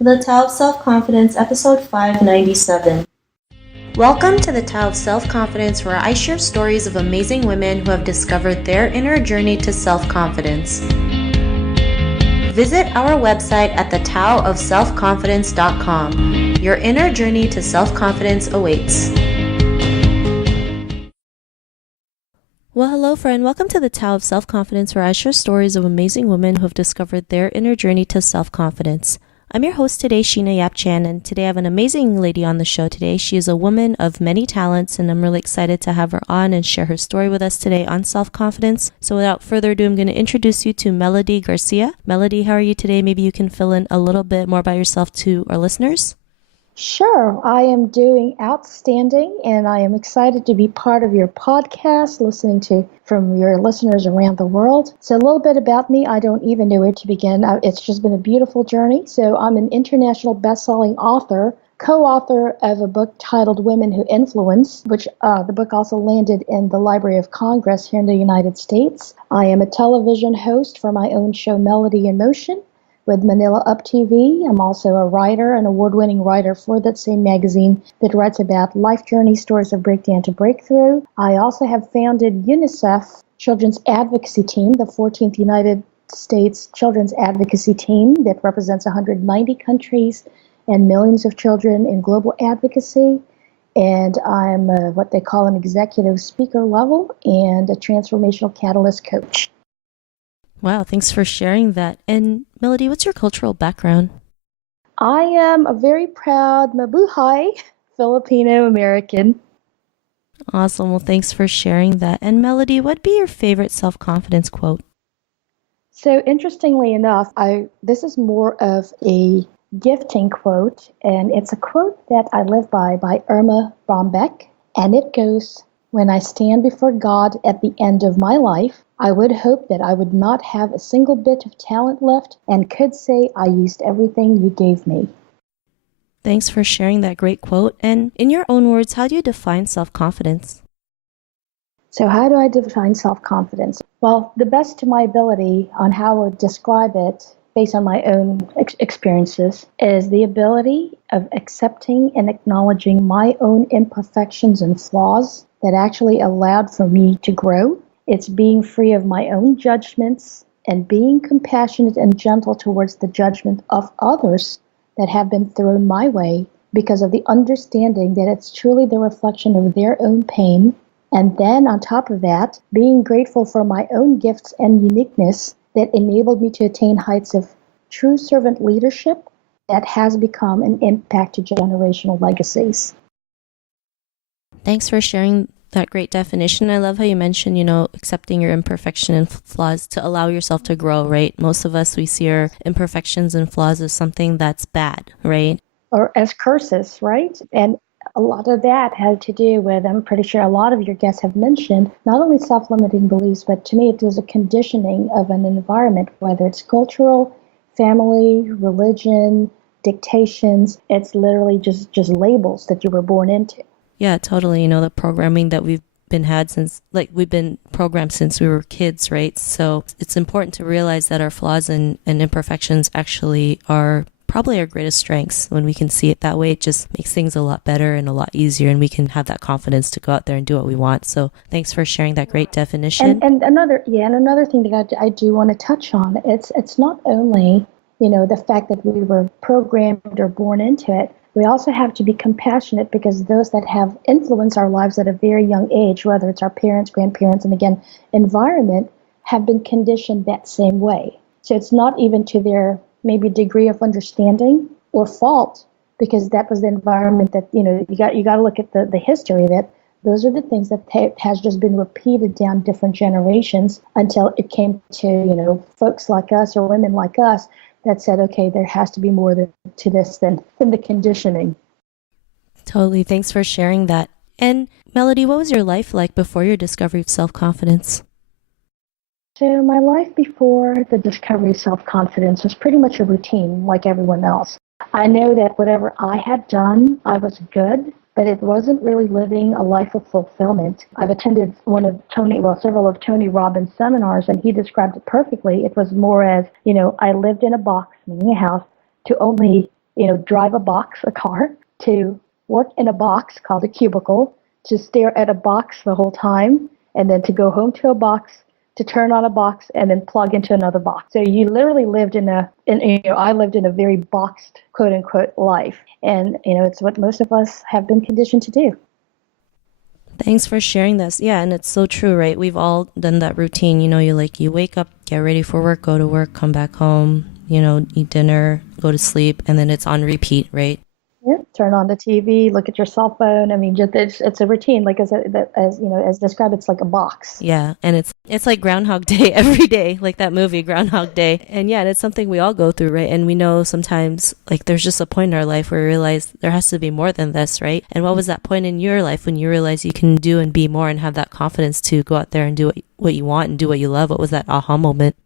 The Tao of Self-Confidence, episode 597. Welcome to the Tao of Self-Confidence, where I share stories of amazing women who have discovered their inner journey to self-confidence. Visit our website at thetaoofselfconfidence.com. Your inner journey to self-confidence awaits. Well, hello, friend. Welcome to the Tao of Self-Confidence, where I share stories of amazing women who have discovered their inner journey to self-confidence. I'm your host today, Sheena Yap Chan, and today I have an amazing lady on the show today. She is a woman of many talents, and I'm really excited to have her on and share her story with us today on self-confidence. So without further ado, I'm going to introduce you to Melody Garcia. Melody, how are you today? Maybe you can fill in a little bit more about yourself to our listeners. Sure, I am doing outstanding, and I am excited to be part of your podcast, listening to from your listeners around the world. So a little bit about me, I don't even know where to begin. It's just been a beautiful journey. So I'm an international best-selling author, co-author of a book titled Women Who Influence, which the book also landed in the Library of Congress here in the United States. I am a television host for my own show, Melody in Motion, with Manila Up TV. I'm also a writer, an award-winning writer for that same magazine that writes about life journey stories of breakdown to breakthrough. I also have founded Unicef Children's Advocacy Team, the 14th United States Children's Advocacy Team that represents 190 countries and millions of children in global advocacy. And I'm what they call an executive speaker level and a transformational catalyst coach. Wow, thanks for sharing that. And Melody, what's your cultural background? I am a very proud Mabuhay Filipino American. Awesome. Well, thanks for sharing that. And Melody, what'd be your favorite self-confidence quote? So interestingly enough, this is more of a gifting quote, and it's a quote that I live by Irma Bombeck, and it goes, "When I stand before God at the end of my life, I would hope that I would not have a single bit of talent left and could say I used everything you gave me." Thanks for sharing that great quote. And in your own words, how do you define self-confidence? So how do I define self-confidence? Well, the best to my ability on how I would describe it based on my own experiences is the ability of accepting and acknowledging my own imperfections and flaws that actually allowed for me to grow. It's being free of my own judgments and being compassionate and gentle towards the judgment of others that have been thrown my way because of the understanding that it's truly the reflection of their own pain. And then on top of that, being grateful for my own gifts and uniqueness that enabled me to attain heights of true servant leadership that has become an impact to generational legacies. Thanks for sharing that great definition. I love how you mentioned, accepting your imperfection and flaws to allow yourself to grow, right? Most of us, we see our imperfections and flaws as something that's bad, right? Or as curses, right? And a lot of that had to do with, I'm pretty sure a lot of your guests have mentioned, not only self-limiting beliefs, but to me it is a conditioning of an environment, whether it's cultural, family, religion, dictations. It's literally just labels that you were born into. Yeah, totally. The programming that we've been programmed since we were kids, right? So it's important to realize that our flaws and imperfections actually are probably our greatest strengths. When we can see it that way, it just makes things a lot better and a lot easier, and we can have that confidence to go out there and do what we want. So thanks for sharing that great definition. And another thing that I do want to touch on, it's not only, the fact that we were programmed or born into it. We also have to be compassionate because those that have influenced our lives at a very young age, whether it's our parents, grandparents, and again, environment, have been conditioned that same way. So it's not even to their maybe degree of understanding or fault, because that was the environment that, you got to look at the history of it. Those are the things that has just been repeated down different generations until it came to, folks like us or women like us that said, okay, there has to be more to this than the conditioning. Totally. Thanks for sharing that. And Melody, what was your life like before your discovery of self-confidence? So my life before the discovery of self-confidence was pretty much a routine like everyone else. I know that whatever I had done, I was good, but it wasn't really living a life of fulfillment. I've attended several of Tony Robbins' seminars, and he described it perfectly. It was more as, I lived in a box, meaning a house, to only drive a car, to work in a box called a cubicle, to stare at a box the whole time, and then to go home to a box, to turn on a box, and then plug into another box. So you literally lived I lived in a very boxed, quote unquote, life. And, it's what most of us have been conditioned to do. Thanks for sharing this. Yeah, and it's so true, right? We've all done that routine. You wake up, get ready for work, go to work, come back home, eat dinner, go to sleep, and then it's on repeat, right? Yeah. Turn on the TV, look at your cell phone. I mean, just it's a routine. Like as described, it's like a box. Yeah, and it's like Groundhog Day every day, like that movie Groundhog Day. And yeah, it's something we all go through, right? And we know sometimes like there's just a point in our life where we realize there has to be more than this, right? And what was that point in your life when you realized you can do and be more and have that confidence to go out there and do what you want and do what you love? What was that aha moment?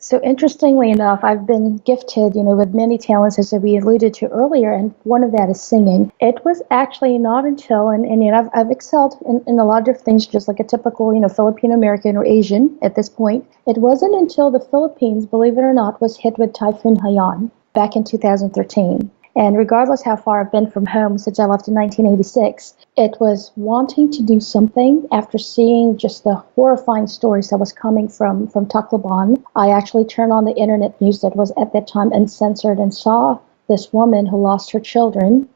So interestingly enough, I've been gifted, with many talents, as we alluded to earlier, and one of that is singing. It was actually not until, and I've excelled in a lot of different things, just like a typical, Filipino American or Asian at this point. It wasn't until the Philippines, believe it or not, was hit with Typhoon Haiyan back in 2013. And regardless how far I've been from home since I left in 1986, it was wanting to do something after seeing just the horrifying stories that was coming from Tacloban. I actually turned on the internet news that was at that time uncensored and saw this woman who lost her children,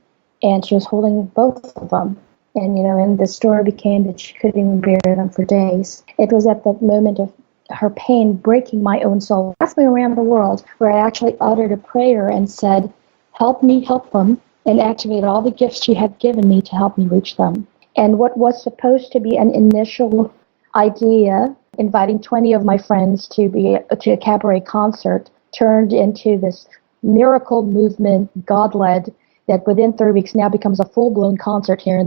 and she was holding both of them. And the story became that she couldn't even bear them for days. It was at that moment of her pain breaking my own soul, halfway around the world, where I actually uttered a prayer and said, "Help me help them," and activate all the gifts she had given me to help me reach them. And what was supposed to be an initial idea, inviting 20 of my friends to a cabaret concert, turned into this miracle movement, God-led, that within 3 weeks now becomes a full-blown concert here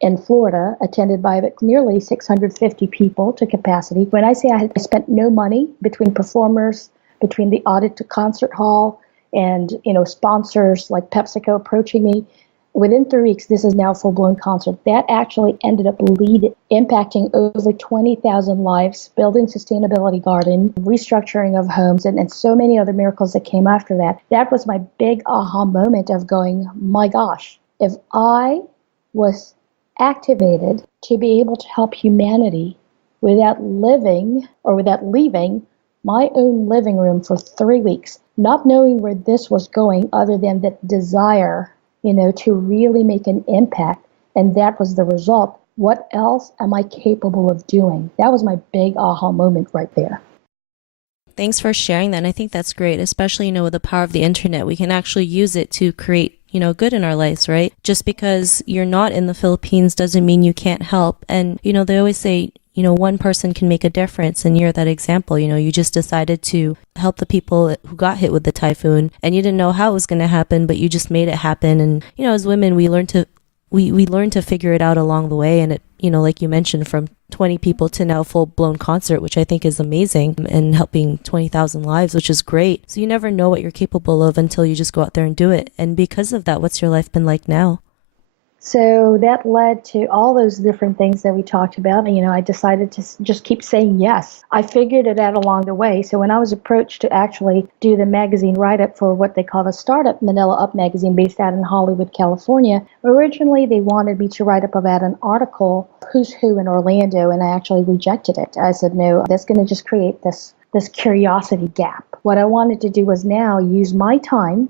in Florida, attended by nearly 650 people to capacity. When I say I spent no money between performers, between the audit to concert hall, and sponsors like PepsiCo approaching me, within 3 weeks, this is now a full-blown concert. That actually ended up impacting over 20,000 lives, building sustainability garden, restructuring of homes, and so many other miracles that came after that. That was my big aha moment of going, my gosh, if I was activated to be able to help humanity without leaving my own living room for 3 weeks, not knowing where this was going other than that desire, to really make an impact. And that was the result. What else am I capable of doing? That was my big aha moment right there. Thanks for sharing that. And I think that's great, especially, with the power of the internet. We can actually use it to create, good in our lives, right? Just because you're not in the Philippines doesn't mean you can't help. And, they always say, one person can make a difference, and you're that example. You just decided to help the people who got hit with the typhoon, and you didn't know how it was going to happen, but you just made it happen. And, as women, we learn to figure it out along the way. And it, like you mentioned, from 20 people to now full blown concert, which I think is amazing, and helping 20,000 lives, which is great. So you never know what you're capable of until you just go out there and do it. And because of that, what's your life been like now? So that led to all those different things that we talked about. I decided to just keep saying yes. I figured it out along the way. So when I was approached to actually do the magazine write-up for what they call a startup Manila Up magazine based out in Hollywood, California, originally they wanted me to write up about an article, Who's Who in Orlando, and I actually rejected it. I said, no, that's going to just create this curiosity gap. What I wanted to do was now use my time,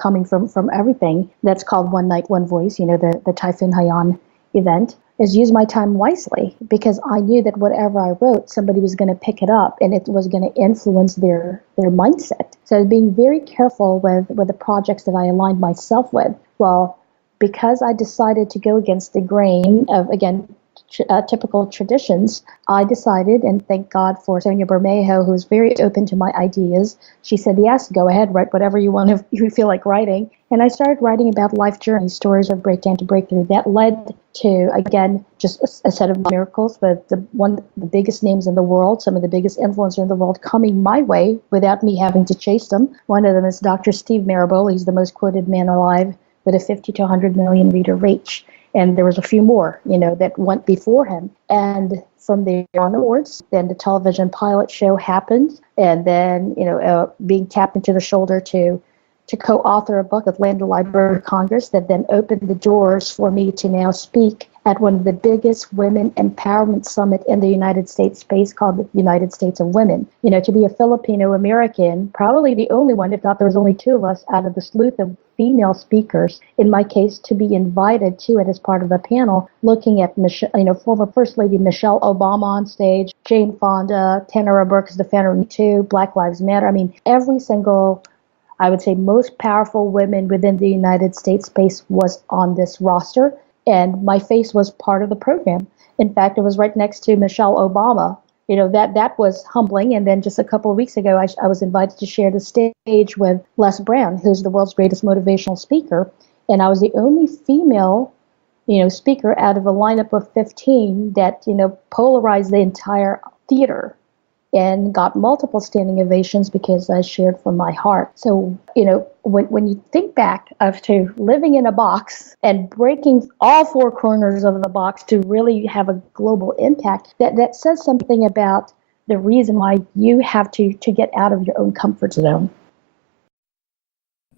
coming from everything that's called One Night, One Voice, the Typhoon Haiyan event, is use my time wisely, because I knew that whatever I wrote, somebody was going to pick it up and it was going to influence their mindset. So I was being very careful with the projects that I aligned myself with. Well, because I decided to go against the grain of, again, typical traditions, I decided, and thank God for Sonia Bermejo, who was very open to my ideas. She said, yes, go ahead, write whatever you feel like writing. And I started writing about life journeys, stories of breakdown to breakthrough. That led to, again, just a set of miracles with the biggest names in the world, some of the biggest influencers in the world coming my way without me having to chase them. One of them is Dr. Steve Maraboli. He's the most quoted man alive with a 50 to 100 million reader reach. And there was a few more, that went before him. And from there onwards, then the television pilot show happened. And then, being tapped into the shoulder to to co-author a book at Land Library of Congress that then opened the doors for me to now speak at one of the biggest women empowerment summit in the United States space called the United States of Women. To be a Filipino American, probably the only one, if not there was only two of us out of the sleuth of female speakers, in my case, to be invited to it as part of a panel looking at former First Lady Michelle Obama on stage, Jane Fonda, Tanner Burke is the founder of Me Too, Black Lives Matter. I mean, every single, I would say, most powerful women within the United States space was on this roster, and my face was part of the program. In fact, it was right next to Michelle Obama. That was humbling. And then just a couple of weeks ago, I was invited to share the stage with Les Brown, who's the world's greatest motivational speaker. And I was the only female, speaker out of a lineup of 15 that, polarized the entire theater and got multiple standing ovations because I shared from my heart. So, when you think back to living in a box and breaking all four corners of the box to really have a global impact, that says something about the reason why you have to get out of your own comfort zone.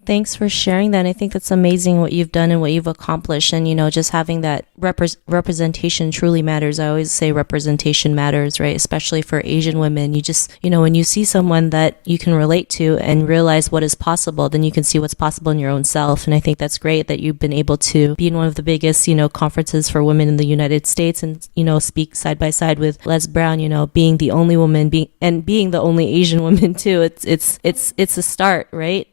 Thanks for sharing that. I think that's amazing what you've done and what you've accomplished. And, just having that representation truly matters. I always say representation matters, right? Especially for Asian women. You just, when you see someone that you can relate to and realize what is possible, then you can see what's possible in your own self. And I think that's great that you've been able to be in one of the biggest, conferences for women in the United States and, speak side by side with Les Brown, being the only woman being the only Asian woman too. It's a start, right?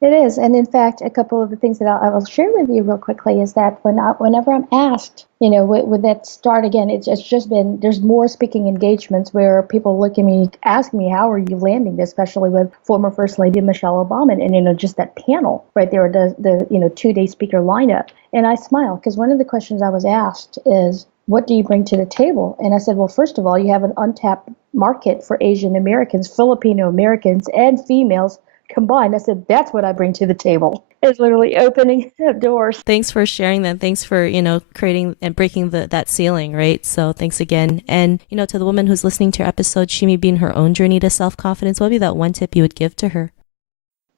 It is. And in fact, a couple of the things that I will share with you real quickly is that whenever I'm asked, would that start again, it's just been, there's more speaking engagements where people look at me, ask me, how are you landing this, especially with former First Lady Michelle Obama and, just that panel right there, the 2-day speaker lineup. And I smile because one of the questions I was asked is, what do you bring to the table? And I said, well, first of all, you have an untapped market for Asian Americans, Filipino Americans, and females combined. I said, that's what I bring to the table. It's literally opening doors. Thanks for sharing that. Thanks for, creating and breaking that ceiling, right? So thanks again. And, to the woman who's listening to your episode, she may be in her own journey to self-confidence. What would be that one tip you would give to her?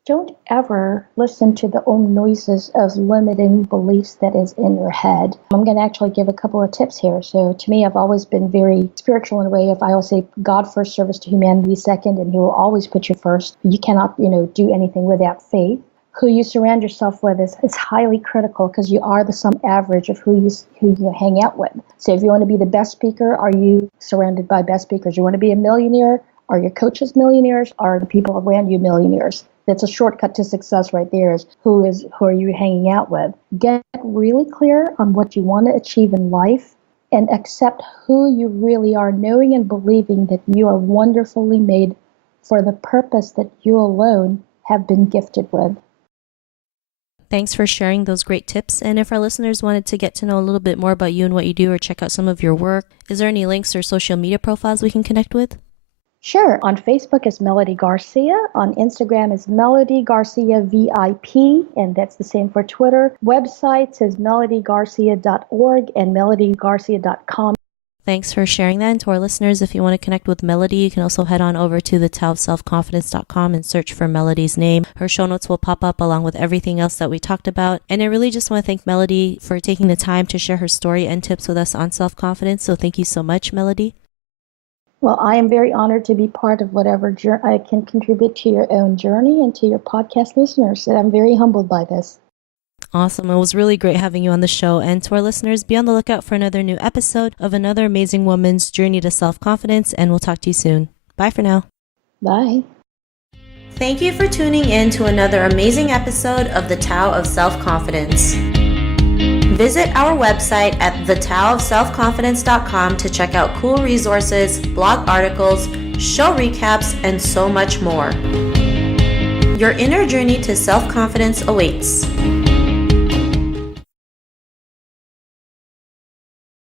Don't ever listen to the own noises of limiting beliefs that is in your head. I'm going to actually give a couple of tips here. So to me, I've always been very spiritual in a way. If I always say God first, service to humanity second, and He will always put you first. You cannot, do anything without faith. Who you surround yourself with is highly critical because you are the sum average of who you hang out with. So if you want to be the best speaker, are you surrounded by best speakers? You want to be a millionaire? Are your coaches millionaires? Are the people around you millionaires? That's a shortcut to success right there is who are you hanging out with? Get really clear on what you want to achieve in life and accept who you really are, knowing and believing that you are wonderfully made for the purpose that you alone have been gifted with. Thanks for sharing those great tips. And if our listeners wanted to get to know a little bit more about you and what you do or check out some of your work, is there any links or social media profiles we can connect with? Sure. On Facebook is Melody Garcia. On Instagram is Melody Garcia VIP, and that's the same for Twitter. Websites is melodygarcia.org and melodygarcia.com. Thanks for sharing that. And to our listeners, if you want to connect with Melody, you can also head on over to SelfConfidence.com and search for Melody's name. Her show notes will pop up along with everything else that we talked about. And I really just want to thank Melody for taking the time to share her story and tips with us on self-confidence. So thank you so much, Melody. Well, I am very honored to be part of whatever I can contribute to your own journey and to your podcast listeners. And I'm very humbled by this. Awesome. It was really great having you on the show. And to our listeners, be on the lookout for another new episode of another amazing woman's journey to self-confidence. And we'll talk to you soon. Bye for now. Bye. Thank you for tuning in to another amazing episode of The Tao of Self-Confidence. Visit our website at thetaoofselfconfidence.com to check out cool resources, blog articles, show recaps, and so much more. Your inner journey to self-confidence awaits.